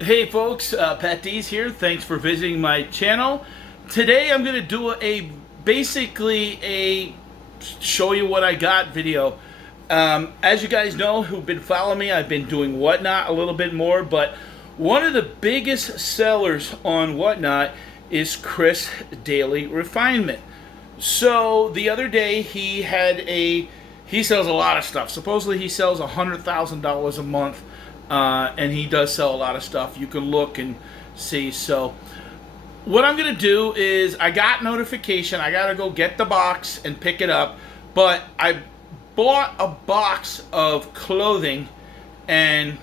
Hey folks, Patdees here. Thanks for visiting my channel. Today I'm going to do basically a show you what I got video. As you guys know who've been following me, I've been doing Whatnot a little bit more, but one of the biggest sellers on Whatnot is Chris Daily Refinement. So the other day he sells a lot of stuff. Supposedly he sells $100,000 a month. And he does sell a lot of stuff. You can look and see. So what I'm going to do is I got notification. I got to go get the box and pick it up. But I bought a box of clothing and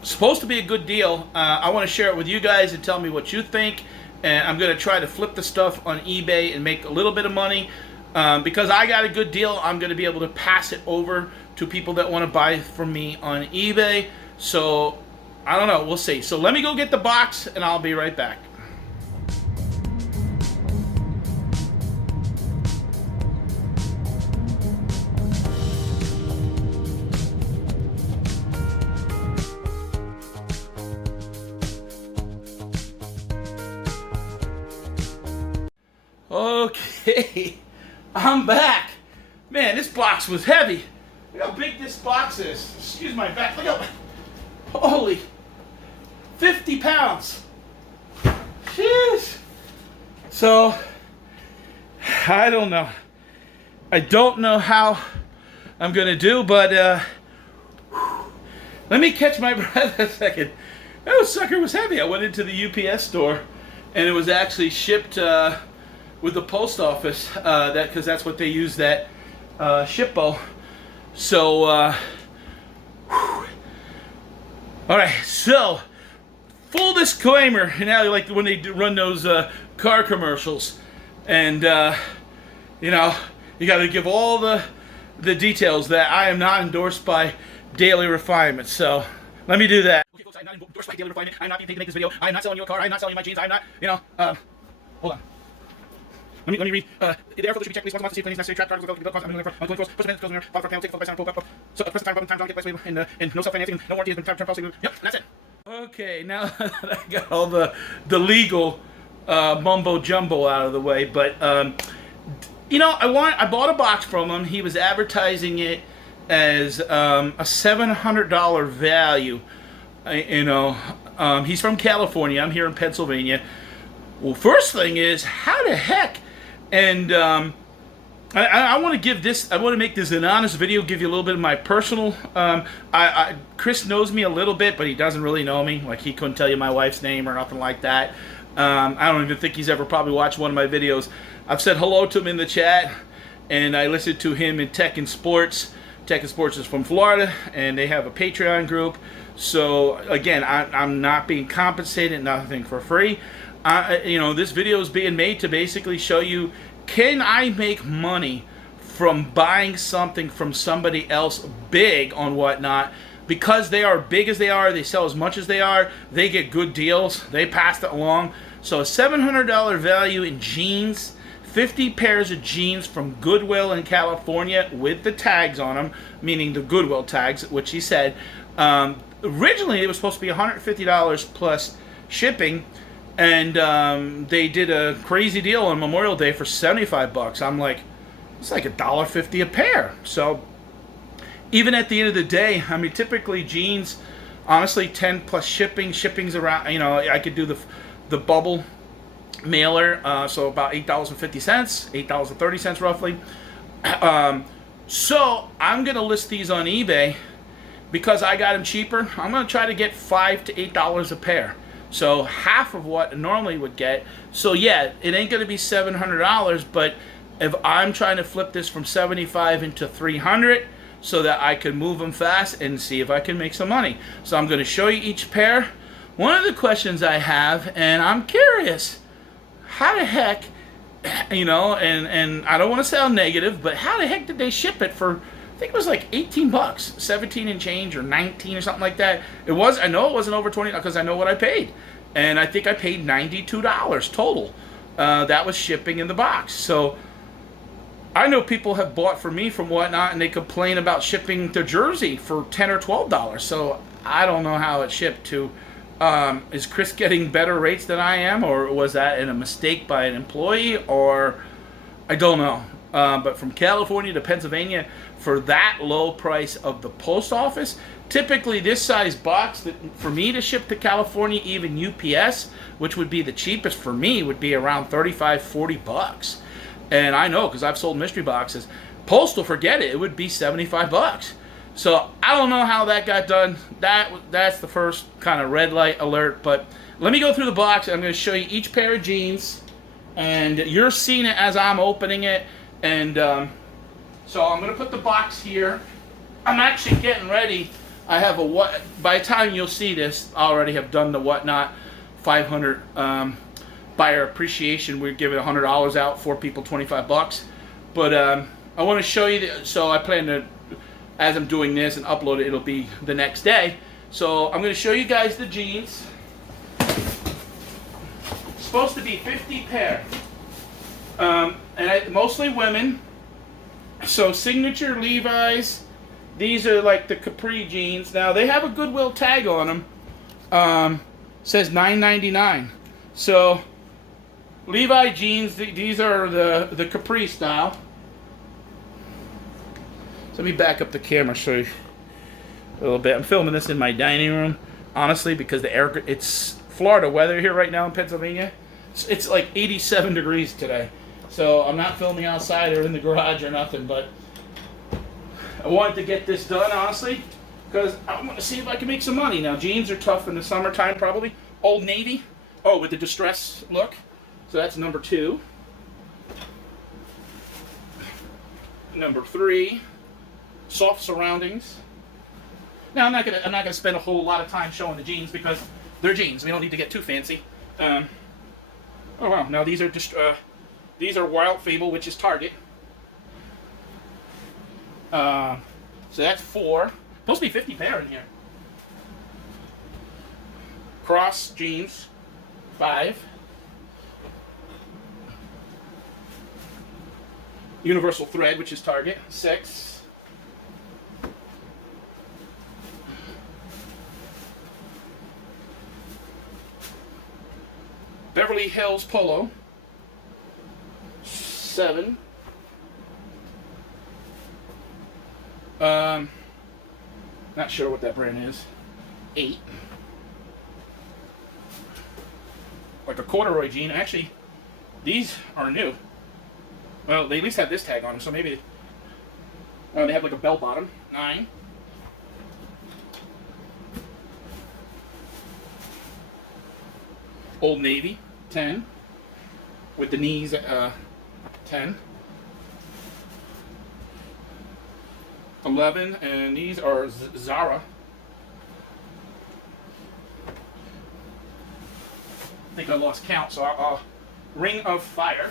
it's supposed to be a good deal. I want to share it with you guys and tell me what you think. And I'm going to try to flip the stuff on eBay and make a little bit of money. Because I got a good deal, I'm going to be able to pass it over to people that want to buy from me on eBay. So, I don't know. We'll see. So, let me go get the box, and I'll be right back. Okay. I'm back. Man, this box was heavy. Look how big this box is. Excuse my back. Look how... Holy... 50 pounds. Jeez. So, I don't know. I don't know how I'm going to do, but let me catch my breath a second. That sucker was heavy. I went into the UPS store, and it was actually shipped... with the post office, because that's what they use that shippo. So, all right. So, full disclaimer. Now, like when they run those car commercials, and you know, you got to give all the details that I am not endorsed by Daily Refinement. So, let me do that. Okay, folks, I'm not endorsed by Daily Refinement. I'm not being paid to make this video. I'm not selling you a car. I'm not selling you my jeans. I'm not, you know. Hold on. Let me read. The air filter should be checked. Please once a month to see if any necessary trap charges will go. I'm going for close. Push the close mirror. File for panel. Take photo by sound. Pull up. So present time don't get place and no self financing. No warranty has been turned policy. Yep, that's it. Okay, now that I got all the legal mumbo jumbo out of the way, but you know, I bought a box from him. He was advertising it as a $700 value. You know, he's from California. I'm here in Pennsylvania. Well, first thing is, how the heck? And I want to give this. I want to make this an honest video. Give you a little bit of my personal. Chris knows me a little bit, but he doesn't really know me. Like he couldn't tell you my wife's name or nothing like that. I don't even think he's ever probably watched one of my videos. I've said hello to him in the chat, and I listened to him in Tech and Sports. Tech and Sports is from Florida, and they have a Patreon group. So again, I'm not being compensated, nothing for free. You know, this video is being made to basically show you, can I make money from buying something from somebody else big on Whatnot? Because they are big as they are, they sell as much as they are, they get good deals, they pass it along. So a $700 value in jeans, 50 pairs of jeans from Goodwill in California with the tags on them, meaning the Goodwill tags, which he said. Originally, it was supposed to be $150 plus shipping. And they did a crazy deal on Memorial Day for 75 bucks. I'm like, it's like $1.50 a pair. So even at the end of the day, I mean, typically jeans, honestly, 10 plus shipping. Shipping's around, you know, I could do the bubble mailer, so about $8.50, $8.30 roughly. So I'm gonna list these on eBay because I got them cheaper. I'm gonna try to get $5 to $8 a pair. So half of what I normally would get. So yeah, it ain't going to be $700, but if I'm trying to flip this from 75 into 300 so that I can move them fast and see if I can make some money. So I'm going to show you each pair. One of the questions I have, and I'm curious, how the heck, you know, and I don't want to sound negative, but how the heck did they ship it for, I think it was like 18 bucks, 17 and change, or 19 or something like that. It was, I know it wasn't over 20 because I know what I paid. And I think I paid $92 total. That was shipping in the box. So I know people have bought from me from Whatnot and they complain about shipping to Jersey for $10 or $12. So I don't know how it shipped to Is Chris getting better rates than I am, or was that a mistake by an employee, or I don't know. But from California to Pennsylvania, for that low price of the post office, typically this size box that for me to ship to California, even UPS, which would be the cheapest for me, would be around 35, 40 bucks. And I know because I've sold mystery boxes. Postal, forget it, it would be 75 bucks. So I don't know how that got done. That's the first kind of red light alert. But let me go through the box. I'm going to show you each pair of jeans, and you're seeing it as I'm opening it. And so I'm going to put the box here. I'm actually getting ready. I have a what? By the time you'll see this, I already have done the Whatnot 500 buyer appreciation. We're giving $100 out, 4 people, 25 bucks. But I want to show you. So I plan to, as I'm doing this and upload it, it'll be the next day. So I'm going to show you guys the jeans. It's supposed to be 50 pair. And mostly women. So signature Levi's. These are like the capri jeans. Now they have a Goodwill tag on them. Says $9.99. So Levi jeans. These are the capri style. So let me back up the camera, show you a little bit. I'm filming this in my dining room, honestly, because it's Florida weather here right now in Pennsylvania. It's like 87 degrees today. So I'm not filming outside or in the garage or nothing, but I wanted to get this done, honestly, because I want to see if I can make some money. Now, jeans are tough in the summertime, probably. Old Navy. Oh, with the distress look. So that's number 2. Number 3. Soft surroundings. Now I'm not gonna spend a whole lot of time showing the jeans because they're jeans. We don't need to get too fancy. Oh wow! Now these are Wild Fable, which is Target. So that's 4. Supposed to be 50 pair in here. Cross jeans, 5. Universal Thread, which is Target, 6. Beverly Hills Polo, 7. Not sure what that brand is. 8. Like a corduroy jean. Actually, these are new. Well, they at least have this tag on them, so maybe they have like a bell bottom. 9. Old Navy, 10. With the knees, 10. 11, and these are Zara. I think I lost count, so I'll Ring of Fire.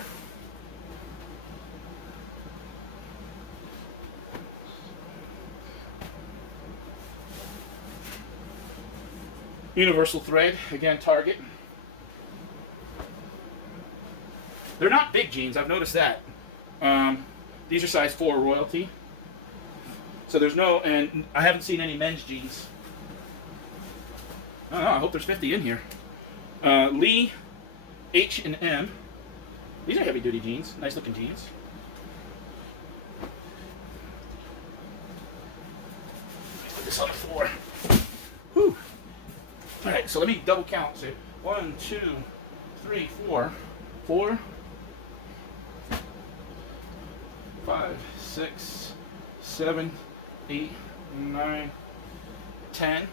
Universal Thread, again Target. They're not big jeans, I've noticed that. These are size 4 royalty. So there's no, and I haven't seen any men's jeans. I don't know, I hope there's 50 in here. Lee, H&M. These are heavy duty jeans, nice looking jeans. Put this on the floor. Whew. Alright, so let me double count. So 1, 2, 3, 4. 4, 5, 6, 7, 8, 9, 10.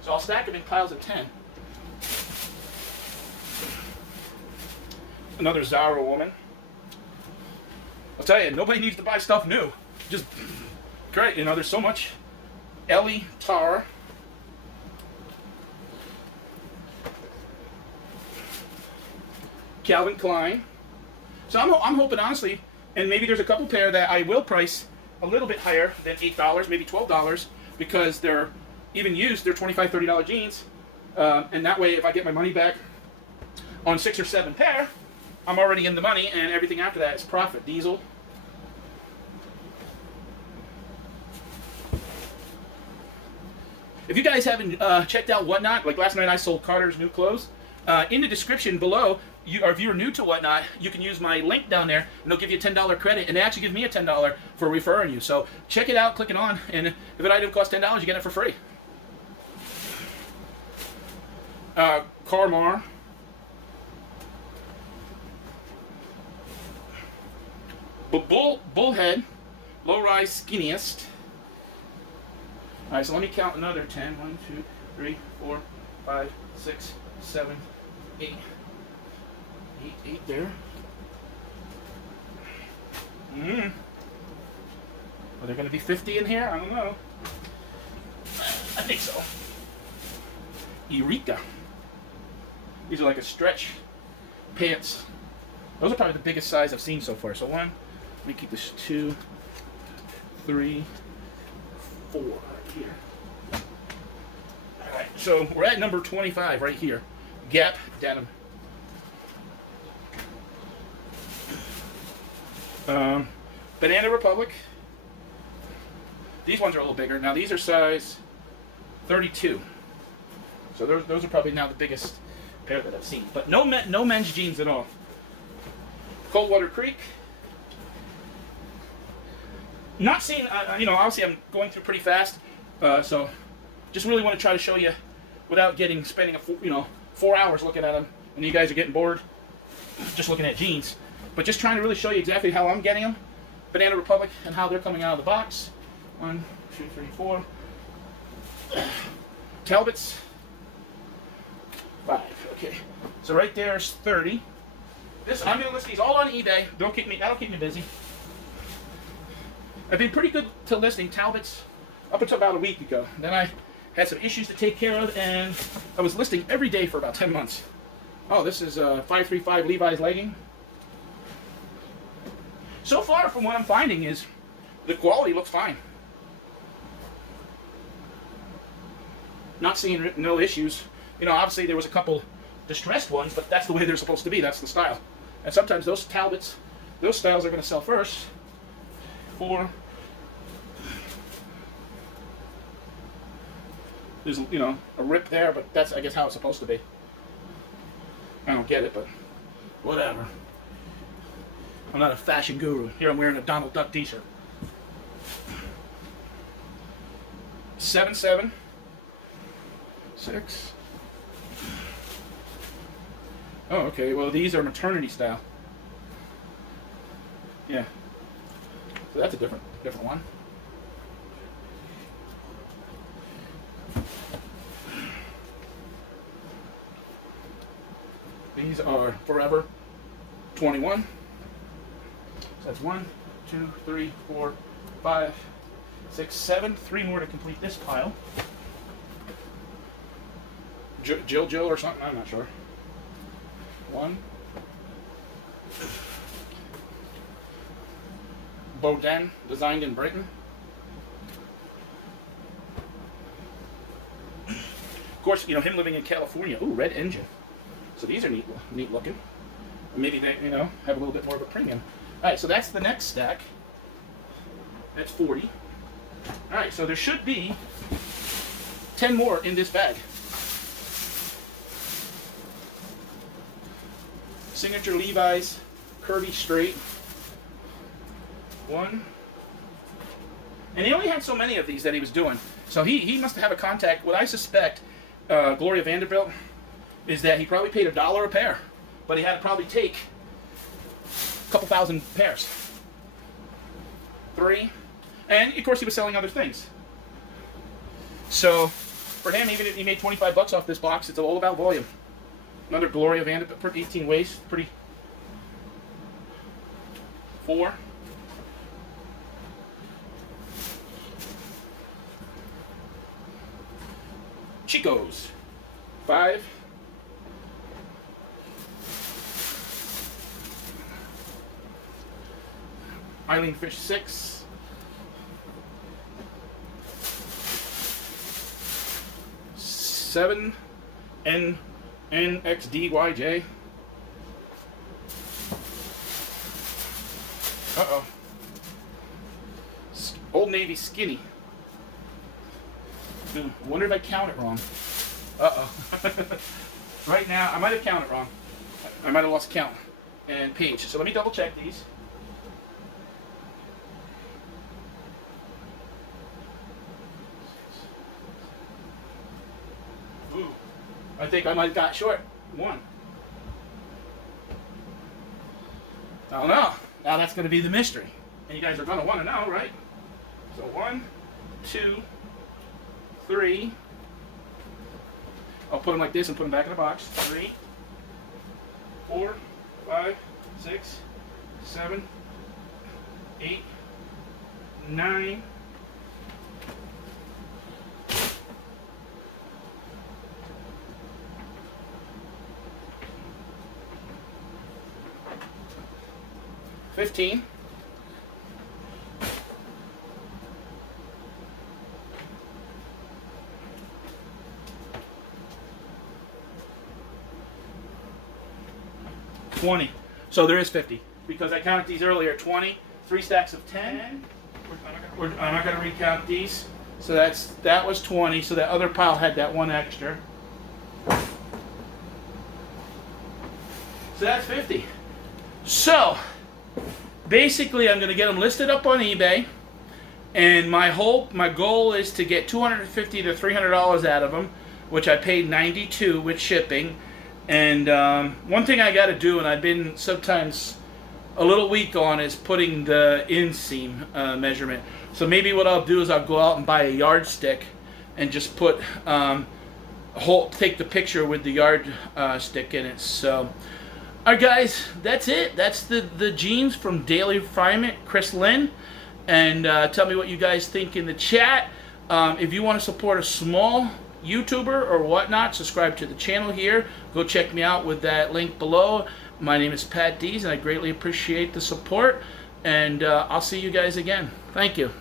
So I'll stack them in piles of 10. Another Zara woman. I'll tell you, nobody needs to buy stuff new. Just great, you know, there's so much. Ellie Tar. Calvin Klein. So I'm hoping, honestly, and maybe there's a couple pair that I will price a little bit higher than $8, maybe $12, because they're even used, they're $25, $30 jeans. And that way, if I get my money back on 6 or 7 pair, I'm already in the money, and everything after that is profit. Diesel. if you guys haven't checked out Whatnot, like last night I sold Carter's new clothes. In the description below, or if you're new to Whatnot, you can use my link down there, and they'll give you a $10 credit, and they actually give me a $10 for referring you. So check it out, click it on, and if an item costs $10, you get it for free. Carmar. Bullhead, low-rise skinniest. All right, so let me count another 10. 1, 2, 3, 4, 5, 6, 7, 8. 8 there. Are there going to be 50 in here? I don't know. I think so. Eureka. These are like a stretch pants. Those are probably the biggest size I've seen so far. So 1, let me keep this 2, 3, 4 right here. All right, so we're at number 25 right here. Gap denim. Banana Republic. These ones are a little bigger. Now these are size 32. So those are probably now the biggest pair that I've seen. But no men's jeans at all. Coldwater Creek. Not seeing, obviously I'm going through pretty fast, so just really want to try to show you without spending 4 hours looking at them, and you guys are getting bored just looking at jeans. But just trying to really show you exactly how I'm getting them. Banana Republic and how they're coming out of the box. 1, 2, 3, 4. Talbots. 5. Okay, so right there's 30. I'm going to list these all on eBay. That'll keep me busy. I've been pretty good to listing Talbots up until about a week ago. Then I had some issues to take care of, and I was listing every day for about 10 months. Oh, this is a 535 Levi's legging. So far, from what I'm finding, is the quality looks fine. Not seeing no issues. Obviously there was a couple distressed ones, but that's the way they're supposed to be. That's the style. And sometimes those Talbots, those styles are going to sell first. 4. There's, a rip there, but that's, I guess, how it's supposed to be. I don't get it, but whatever. I'm not a fashion guru. Here I'm wearing a Donald Duck t-shirt. 7, 6. Oh, okay. Well, these are maternity style. Yeah. So that's a different one. These are Forever 21. So that's 1, 2, 3, 4, 5, 6, 7. 3 more to complete this pile. Jill or something? I'm not sure. 1. Baudin, designed in Britain. Of course, him living in California. Ooh, red engine. So these are neat looking. Maybe they, have a little bit more of a premium. All right, so that's the next stack. That's 40. All right, so there should be 10 more in this bag. Signature Levi's, curvy straight. 1. And he only had so many of these that he was doing. So he must have a contact. What I suspect, Gloria Vanderbilt, is that he probably paid $1 a pair. But he had to probably take a couple thousand pairs. 3. And of course he was selling other things. So for him, even if he made $25 off this box, it's all about volume. Another Gloria Vanderbilt, 18 waist, pretty. 4. Chico's. 5. Eileen Fish. 6. 7. NXDYJ. Uh-oh. Old Navy Skinny. I wonder if I count it wrong. Uh-oh. Right now, I might have counted wrong. I might have lost count and page. So let me double check these. Ooh, I think I might have got short. 1. I don't know. Now that's going to be the mystery. And you guys are going to want to know, right? So 1, 2, 3. I'll put them like this and put them back in the box. 3, 4, 5, 6, 7, 8, 9. 15. 20. So there is 50 because I counted these earlier. 20, 3 stacks of 10. I'm not going to recount these. So that was 20. So that other pile had that one extra. So that's 50. So basically, I'm going to get them listed up on eBay, and my goal is to get $250 to $300 out of them, which I paid $92 with shipping. And one thing I got to do, and I've been sometimes a little weak on, is putting the inseam measurement. So maybe what I'll do is I'll go out and buy a yardstick and just put take the picture with the yardstick in it. So, all right, guys, that's it. That's the jeans from Daily Refinement, Chris Lynn. And tell me what you guys think in the chat. If you want to support a small YouTuber or whatnot, subscribe to the channel here. Go check me out with that link below. My name is Patdees, and I greatly appreciate the support. And I'll see you guys again. Thank you.